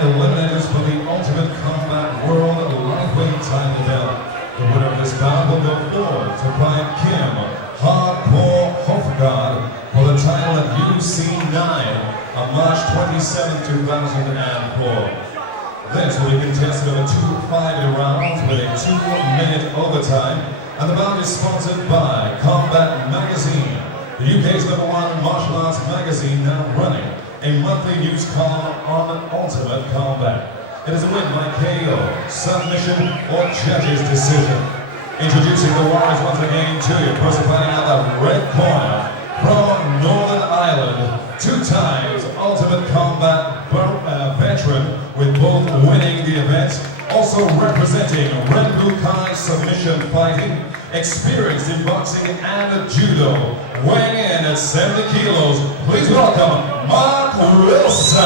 eliminators for the Ultimate Combat World Lightweight title belt. The winner of this bout will go forward to fight Kim Hardcore Hofgaard for the title at UFC 9 on March 27, 2004. This will be contested over 2 5 rounds with a 2-minute overtime, and the bout is sponsored by Combat Magazine, the UK's #1 martial arts magazine, now running a monthly news column on Ultimate Combat. It is a win by KO, submission, or judge's decision. Introducing the Warriors once again to you, first fighting out the red corner from Northern Ireland, 2 times Ultimate Combat veteran, with both winning the event, also representing Renbukai submission fighting, experienced in boxing and judo, weighing in at 70 kilos. Please welcome Mark Wilson.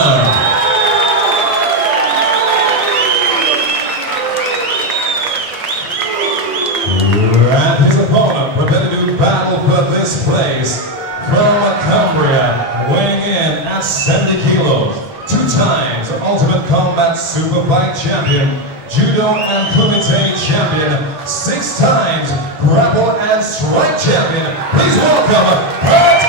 And his opponent, prepared to battle for this place, from Cumbria, weighing in at 70 kilos, 2 times Ultimate Combat Super Fight Champion, Judo and Kumite Champion, 6 times Grapple and Strike Champion. Please welcome Carr.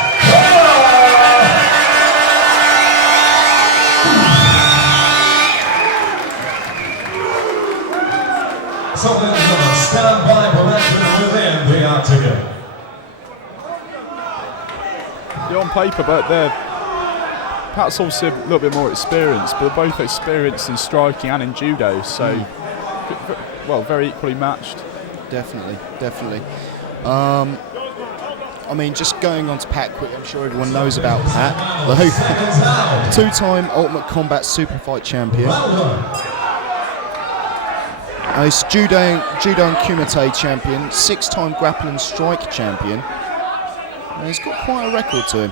So ladies and gentlemen, stand by for action within the octagon. Yeah, on paper, but Pat's obviously a little bit more experienced, but they're both experienced in striking and in judo, so well, very equally matched. Definitely. I mean, just going on to Pat quick, I'm sure everyone knows about Pat, the 2-time Ultimate Combat Super Fight Champion. He's Judo and Kumite Champion, 6-time Grapple and Strike Champion. And he's got quite a record to him.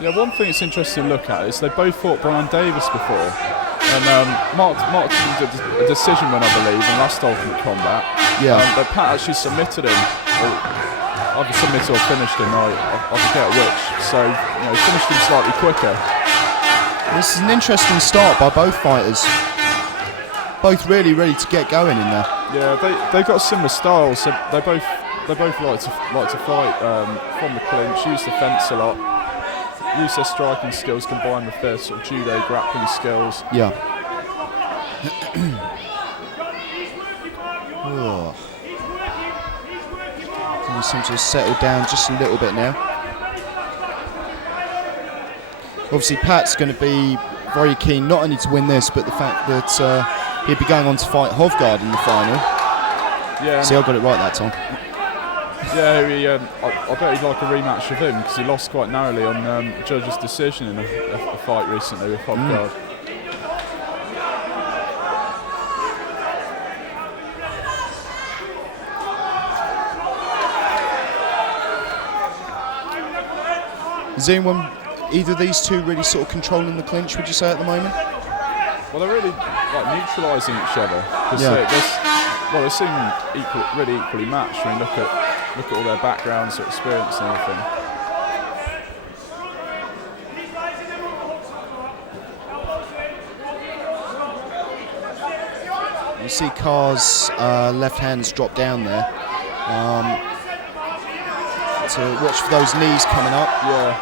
Yeah, one thing that's interesting to look at is they both fought Brian Davis before. And Mark did a decision win, I believe, in last Ultimate Combat. Yeah. But Pat actually submitted him. Either submitted or finished him, I forget which. So, you know, finished him slightly quicker. This is an interesting start by both fighters. Both really ready to get going in there. Yeah, they've got similar styles. So they both like to fight from the clinch, use the fence a lot, use their striking skills combined with their sort of judo grappling skills. Yeah. Oh. He seems to have settled down just a little bit now. Obviously, Pat's going to be very keen not only to win this, but the fact that he'll be going on to fight Hofgaard in the final. Yeah. See, I got it right that time. Yeah, I bet he'd like a rematch with him because he lost quite narrowly on judge's decision in a fight recently with Hofgaard. Is either of these two really sort of controlling the clinch, would you say, at the moment? Well, they're really like neutralising each other because they seem really equally matched when you look at all their backgrounds, their experience and everything. You see Carr's left hand's drop down there. To watch for those knees coming up. Yeah.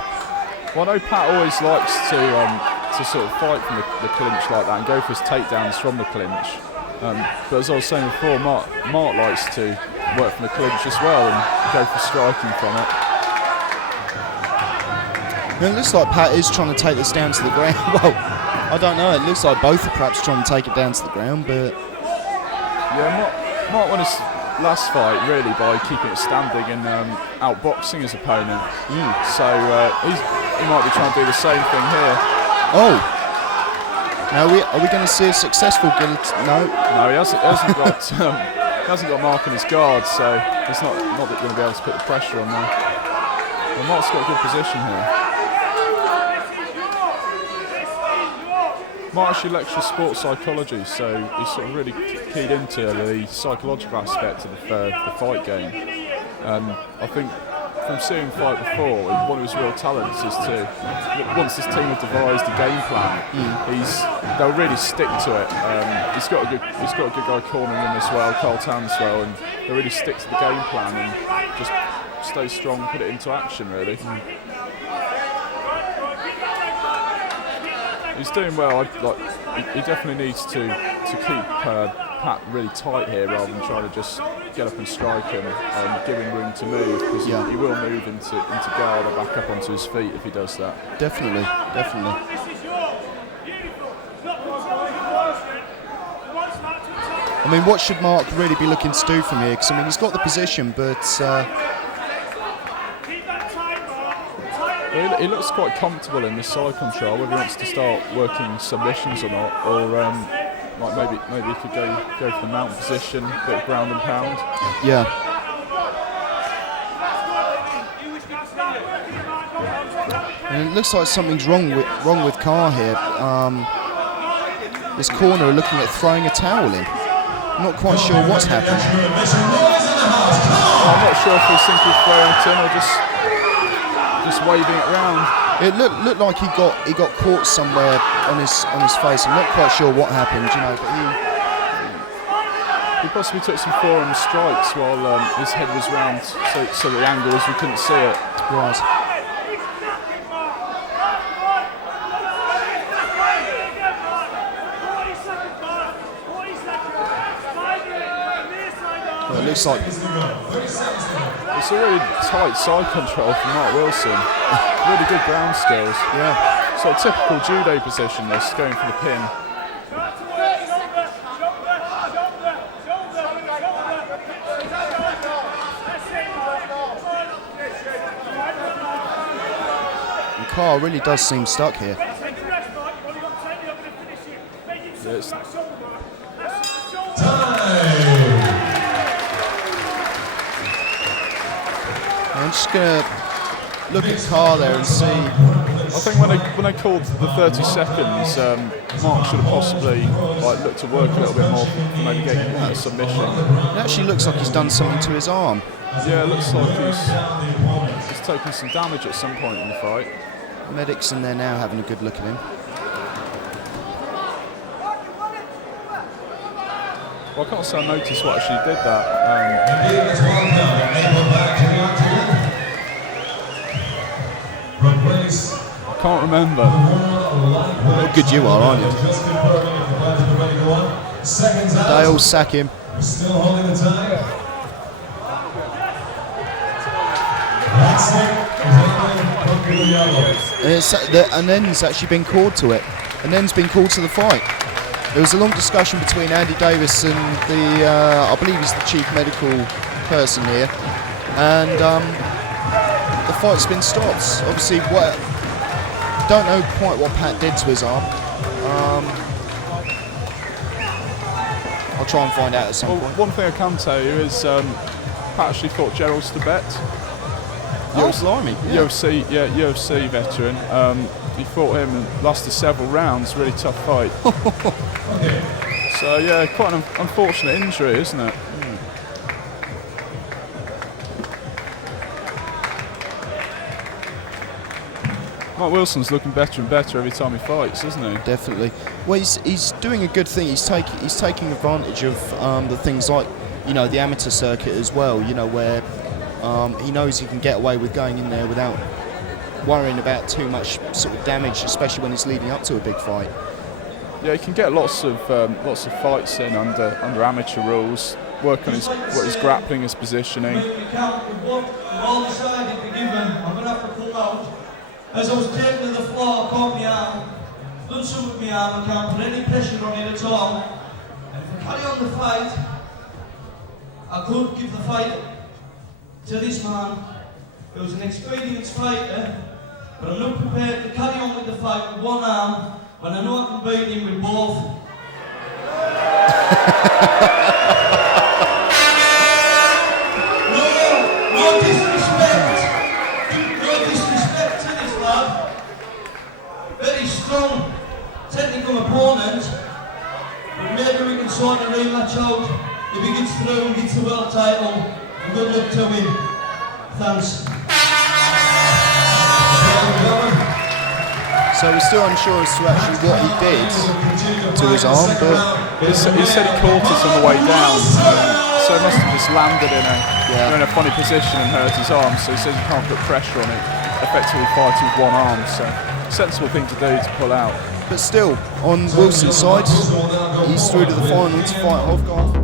Well, I know Pat always likes to sort of fight from the clinch like that and go for his takedowns from the clinch. But as I was saying before, Mark likes to work from the clinch as well and go for striking from it. It looks like Pat is trying to take this down to the ground. Well, I don't know. It looks like both are perhaps trying to take it down to the ground, but yeah, Mark won his last fight really by keeping it standing and outboxing his opponent. So he might be trying to do the same thing here. Oh. Now are we going to see a successful guillotine? No. No, he hasn't got Mark in his guard, so he's not going to be able to put the pressure on there. Well, Mark's got a good position here. Mark actually lectures sports psychology, so he's sort of really keyed into the psychological aspect of the fight game. I think from seeing him fight before, one of his real talents is to, once this team have devised a game plan, they'll really stick to it. He's got a good guy cornering him as well, Carl Tanswell, and they'll really stick to the game plan and just stay strong, put it into action really. He's doing well. He definitely needs to keep Pat really tight here rather than trying to just get up and strike him and give him room to move, because he will move into guard or back up onto his feet if he does that. Definitely. I mean, what should Mark really be looking to do from here? Because I mean, he's got the position, but he looks quite comfortable in this side control. Whether he wants to start working submissions or not, or maybe he could go for the mount position, bit of ground and pound. Yeah. And it looks like something's wrong with Carr here. This corner are looking at throwing a towel in. I'm not quite sure what's happened. I'm not sure if he's thinking of throwing it in or just waving it around. It looked like he got caught somewhere on his face. I'm not quite sure what happened, but he possibly took some forearm strikes while his head was round, so the angle was we couldn't see it. Right. Well, it looks like it's a really tight side control from Mark Wilson. Really good ground skills. Yeah. So a typical judo position, this, going for the pin. And Carr really does seem stuck here. Yes. I'm just going to look at Carr there and see. I think when they called the 30 seconds, Mark should have possibly looked to work a little bit more for maybe getting a submission. It actually looks like he's done something to his arm. Yeah, it looks like he's taken some damage at some point in the fight. Medics in there now having a good look at him. Well, I can't say I noticed what actually did that. I can't remember. How good you are, aren't you? They all sack him. Still holding the tag. An end's actually been called to it. An end's been called to the fight. There was a long discussion between Andy Davis and the, I believe he's the chief medical person here, and the fight's been stopped. Obviously, don't know quite what Pat did to his arm. I'll try and find out at some point. One thing I can tell you is Pat actually fought Gerald Stabet. Blimey. Yeah. UFC veteran. He fought him and lasted several rounds. Really tough fight. So yeah, quite an unfortunate injury, isn't it? Mark Wilson's looking better and better every time he fights, isn't he? Definitely. Well, he's doing a good thing. He's taking advantage of the things like, the amateur circuit as well. Where he knows he can get away with going in there without worrying about too much sort of damage, especially when he's leading up to a big fight. Yeah, he can get lots of fights in under amateur rules. Work on his grappling, his positioning. As I was taken to the floor, I caught my arm, done something with my arm, I can't put any pressure on it at all. And if I carry on the fight, I could give the fight to this man, who's an experienced fighter, but I'm not prepared to carry on with the fight with one arm when I know I can beat him with both. No disrespect. No disrespect to this lad. Very strong, technical opponent, but maybe we can sort the rematch out if he gets through and gets the world title. And good luck to him. Thanks. So we're still unsure as to actually what he did to his arm, but he said he caught it on the way down, so it must have just landed in a funny position and hurt his arm. So he says he can't put pressure on it, effectively fighting with one arm. So sensible thing to do to pull out. But still, on Wilson's side, he's through to the final to fight Hofgaard.